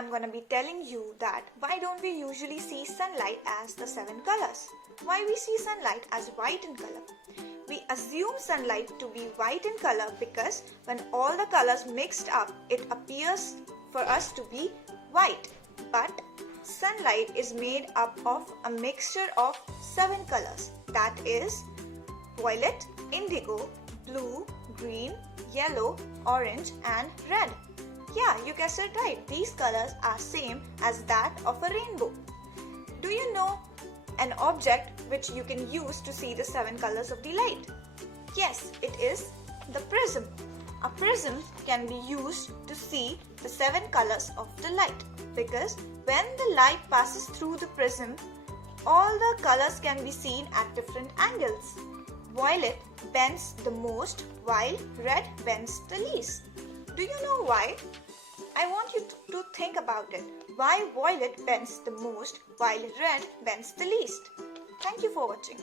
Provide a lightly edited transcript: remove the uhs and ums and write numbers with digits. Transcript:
I'm going to be telling you that why don't we usually see sunlight as the 7 colors? Why we see sunlight as white in color? We assume sunlight to be white in color because when all the colors mixed up, it appears for us to be white. But sunlight is made up of a mixture of 7 colors. That is violet, indigo, blue, green, yellow, orange and red. Yeah, you guessed it right. These colors are same as that of a rainbow. Do you know an object which you can use to see the 7 colors of the light? Yes, it is the prism. A prism can be used to see the 7 colors of the light because when the light passes through the prism, all the colors can be seen at different angles. Violet bends the most while red bends the least. Do you know why? I want you to think about it. Why violet bends the most while red bends the least? Thank you for watching.